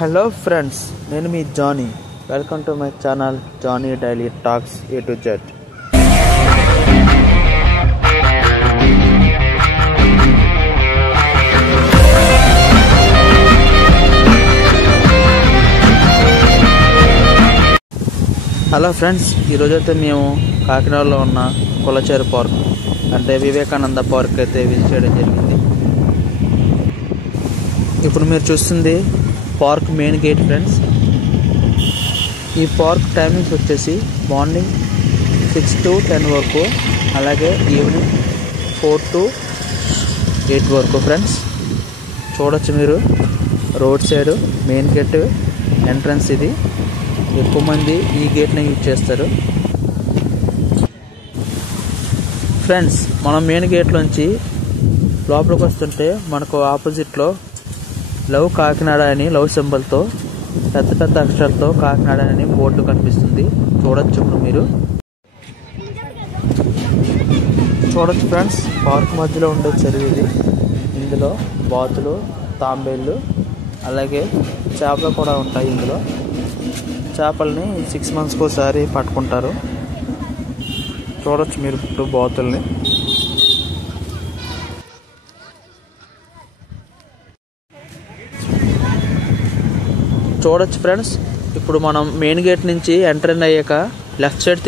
Hello friends, నేను మీ Johnny. Welcome to my channel Johnny daily talks A to Z. Hello friends, ఈరోజైతే మేము కాకినాడలో ఉన్న కొల్లచేరు పార్క్ అంటే వివేకానంద పార్క్ అయితే విజిట్ చేయడం జరిగింది. ఇప్పుడు మీరు చూస్తుంది పార్క్ మెయిన్ గేట్ ఫ్రెండ్స్. ఈ పార్క్ టైమింగ్స్ వచ్చేసి మార్నింగ్ 6 to 10 వరకు, అలాగే ఈవినింగ్ 4 to 8 వరకు ఫ్రెండ్స్. చూడొచ్చు మీరు road side main gate entrance ఇది. ఎక్కువ మంది ఈ గేట్ని యూజ్ చేస్తారు ఫ్రెండ్స్. మనం మెయిన్ గేట్లోంచి లోపలికి వస్తుంటే మనకు ఆపోజిట్లో లవ్ కాకినాడ అని లవ్ సింబల్తో పెద్ద పెద్ద అక్షరాలతో కాకినాడ అని బోర్డు కనిపిస్తుంది. చూడొచ్చు ఇప్పుడు మీరు. చూడొచ్చు ఫ్రెండ్స్, పార్క్ మధ్యలో ఉండే చెరువు ఇది. ఇందులో బాతులు, తాంబేళ్ళు, అలాగే చేపలు కూడా ఉంటాయి. ఇందులో చేపల్ని 6 monthsకి ఒకసారి పట్టుకుంటారు. చూడొచ్చు మీరు ఇప్పుడు బాతుల్ని. చూడొచ్చు ఫ్రెండ్స్, ఇప్పుడు మనం మెయిన్ గేట్ నుంచి ఎంటర్ అయ్యాక లెఫ్ట్ సైడ్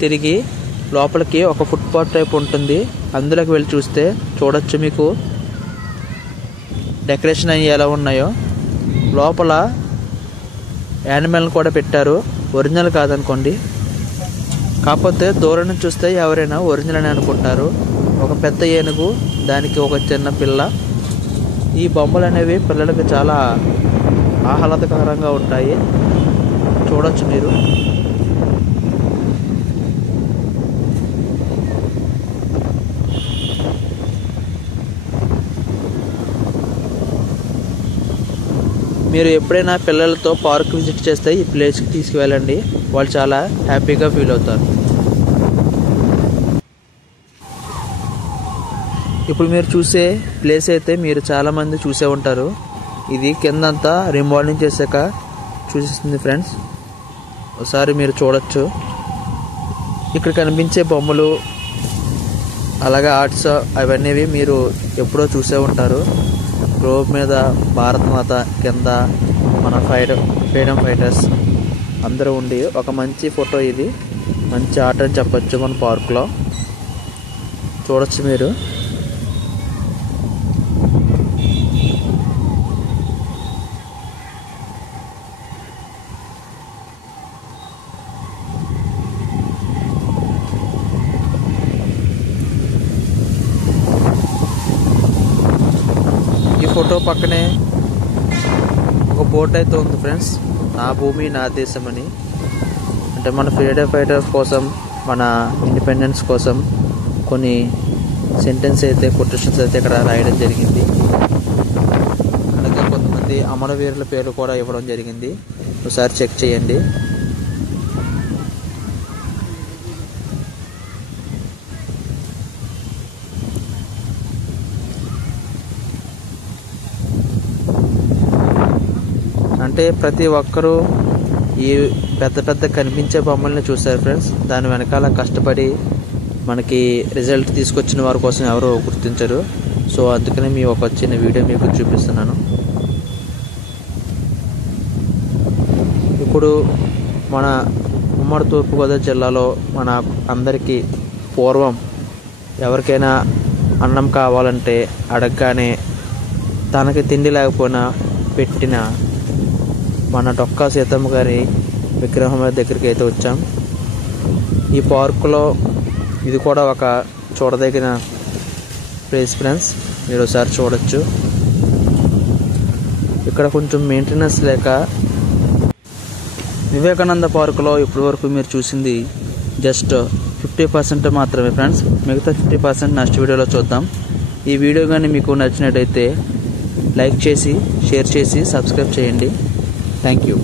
తిరిగి లోపలికి ఒక ఫుట్పాత్ టైప్ ఉంటుంది. అందులోకి వెళ్ళి చూస్తే చూడొచ్చు మీకు డెకరేషన్ అయ్యి ఎలా ఉన్నాయో. లోపల యానిమల్ని కూడా పెట్టారు. ఒరిజినల్ కాదనుకోండి, కాకపోతే దూరం నుంచి చూస్తే ఎవరైనా ఒరిజినల్ అని అనుకుంటారు. ఒక పెద్ద ఏనుగు, దానికి ఒక చిన్న పిల్ల. ఈ బొమ్మలు అనేవి పిల్లలకి చాలా ఆహ్లాదకరంగా ఉంటాయి. చూడొచ్చు మీరు. మీరు ఎప్పుడైనా పిల్లలతో పార్క్ విజిట్ చేస్తే ఈ ప్లేస్కి తీసుకువెళ్ళండి. వాళ్ళు చాలా హ్యాపీగా ఫీల్ అవుతారు. ఇప్పుడు మీరు చూసే ప్లేస్ అయితే మీరు చాలామంది చూసే ఉంటారు. ఇది కిందంతా రిమోడలింగ్ చేశాక చూపిస్తుంది ఫ్రెండ్స్. ఒకసారి మీరు చూడొచ్చు. ఇక్కడ కనిపించే బొమ్మలు, అలాగే ఆర్ట్స్, అవన్నీ మీరు ఎప్పుడో చూసే ఉంటారు. గ్లోబ్ మీద భారత మాత, కింద మన ఫ్రీడమ్ ఫైటర్స్ అందరూ ఉండి ఒక మంచి ఫోటో. ఇది మంచి ఆర్ట్ అని చెప్పచ్చు మన పార్క్లో. చూడొచ్చు మీరు. ఈ ఫోటో పక్కనే ఒక బోర్డు అయితే ఉంది ఫ్రెండ్స్, నా భూమి నా దేశం అని. అంటే మన ఫ్రీడమ్ ఫైటర్స్ కోసం, మన ఇండిపెండెన్స్ కోసం కొన్ని సెంటెన్స్ అయితే, కొటేషన్స్ అయితే ఇక్కడ రాయడం జరిగింది. అలాగే కొంతమంది అమరవీరుల పేర్లు కూడా ఇవ్వడం జరిగింది. ఒకసారి చెక్ చేయండి. అంటే ప్రతి ఒక్కరూ ఈ పెద్ద పెద్ద కనిపించే బొమ్మల్ని చూస్తారు ఫ్రెండ్స్. దాని వెనకాల కష్టపడి మనకి రిజల్ట్ తీసుకొచ్చిన వారి కోసం ఎవరో గుర్తించరు. సో అందుకని మీ ఒక చిన్న వీడియో మీకు చూపిస్తున్నాను. ఇప్పుడు మన ఉమ్మడి తూర్పుగోదావరి జిల్లాలో మన అందరికీ పూర్వం ఎవరికైనా అన్నం కావాలంటే అడగగానే తనకి తిండి లేకపోయినా పెట్టిన మన డొక్కా సీతమ్మ గారి విగ్రహం దగ్గరికి అయితే వచ్చాం. ఈ పార్కులో ఇది కూడా ఒక చూడదగిన ప్లేస్ ఫ్రెండ్స్. మీరు ఒకసారి చూడొచ్చు. ఇక్కడ కొంచెం మెయింటెనెన్స్ లేక వివేకానంద పార్కులో ఇప్పటి వరకు మీరు చూసింది జస్ట్ 50% మాత్రమే ఫ్రెండ్స్. మిగతా 50% నెక్స్ట్ వీడియోలో చూద్దాం. ఈ వీడియో కానీ మీకు నచ్చినట్టయితే లైక్ చేసి, షేర్ చేసి, సబ్స్క్రైబ్ చేయండి. Thank you.